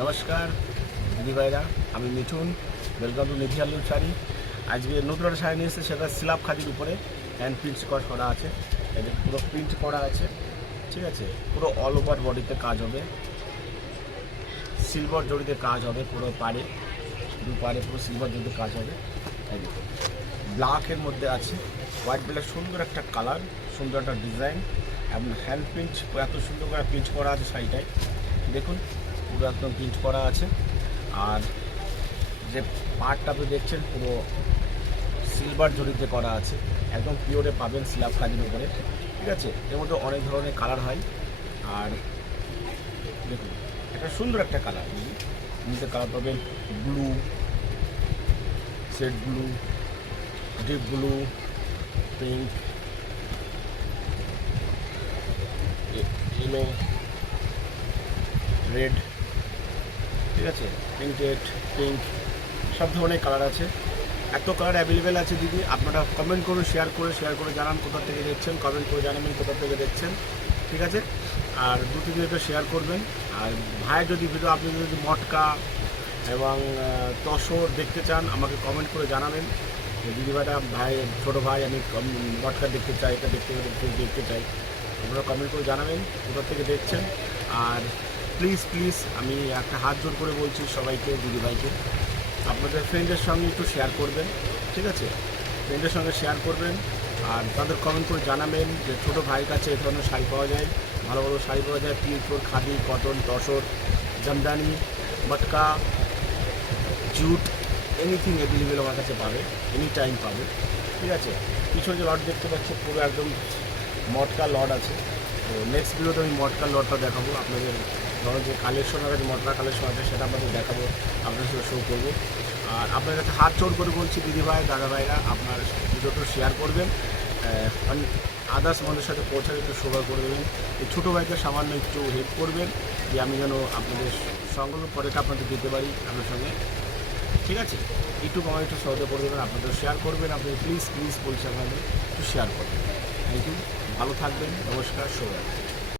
নমস্কার দিদি ভাইরা, আমি মিঠুন। ওয়েলকাম টু নিধি আলুর শাড়ি। আজকে নতুন একটা শাড়ি নিয়ে এসেছে, সেটা সিলাপ খাদির উপরে হ্যান্ড প্রিন্ট করা আছে। এটা পুরো প্রিন্ট করা আছে, ঠিক আছে। পুরো অল ওভার বডিতে কাজ হবে, সিলভার জড়িতে কাজ হবে, পুরো পাড়ে দুপাড়ে পুরো সিলভার জড়িতে কাজ হবে। এই দেখুন, ব্ল্যাকের মধ্যে আছে, হোয়াইট ব্ল্যাক, সুন্দর একটা কালার, সুন্দর একটা ডিজাইন এবং হ্যান্ড প্রিন্ট এত সুন্দর করে প্রিন্ট করা আছে শাড়িটায়। দেখুন, পুরো একদম প্রিন্ট করা আছে। আর যে পার্টটা আপনি দেখছেন পুরো সিলভার জড়িতে করা আছে, একদম পিওরে পাবেন সিলাপ কাজের উপরে, ঠিক আছে। এর মধ্যে অনেক ধরনের কালার হয়। আর দেখুন, এটা সুন্দর একটা কালার, নিচে কালার পাবেন blue, set blue, deep blue, pink, yellow, red, ঠিক আছে, প্রিন্টেড, পিঙ্ক, সব ধরনের কালার আছে। এত কালার অ্যাভেলেবেল আছে দিদি। আপনারা কমেন্ট করুন, শেয়ার করে জানান কোথা থেকে দেখছেন, কমেন্ট করে জানাবেন কোথা থেকে দেখছেন, ঠিক আছে। আর দুটো ভিডিওটা শেয়ার করবেন। আর ভাই যদি ভিডিও আপনি যদি মটকা এবং তসর দেখতে চান, আমাকে কমেন্ট করে জানাবেন যে দিদিভাইটা ভাই, ছোটো ভাই, আমি মটকা দেখতে চাই, এটা দেখতে চাই। আপনারা কমেন্ট করে জানাবেন কোথা থেকে দেখছেন। আর প্লিজ আমি একটা হাত জোর করে বলছি সবাইকে, দিদিভাইকে, আপনাদের ফ্রেন্ডের সঙ্গে একটু শেয়ার করবেন, ঠিক আছে। ফ্রেন্ডের সঙ্গে শেয়ার করবেন আর তাদের কমেন্ট করে জানাবেন যে ছোটো ভাইয়ের কাছে এই ধরনের শাড়ি পাওয়া যায়, ভালো ভালো শাড়ি পাওয়া যায়, pure khadi, cotton, tussar, Jamdani, matka, jute, anything available আমার কাছে পাবে, এনি টাইম পাবে, ঠিক আছে। পিছনে যে লট দেখতে পাচ্ছি পুরো একদম মটকা লট আছে। তো নেক্সট ভিডিওতে আমি মটকা লটটা দেখাবো আপনাদের। ধরো যে কালেকশন আছে, মটকা কালেকশন আছে, সেটা আপনাদের দেখাবো, আপনার সাথে শো করবো। আর আপনার কাছে হাত জোড় করে বলছি দিদিভাই, দাদাভাইরা, আপনার ভিডিওটা শেয়ার করবেন, আদার্স মানুষের সাথে পৌঁছাতে একটু সবাই করে দেবেন। এই ছোটো ভাইকে সামান্য একটু হেল্প করবেন, যে আমি যেন আপনাদের সংগ্রহ পরেটা আপনাদের দিতে পারি আপনার সঙ্গে, ঠিক আছে। এইটুকু আমার একটু সহযোগিতা করে দেবেন, আপনাদের শেয়ার করবেন, আপনি প্লিজ বলছি আপনাদের একটু শেয়ার করবেন। থ্যাংক ইউ, ভালো থাকবেন, নমস্কার, শুভরাত্রি।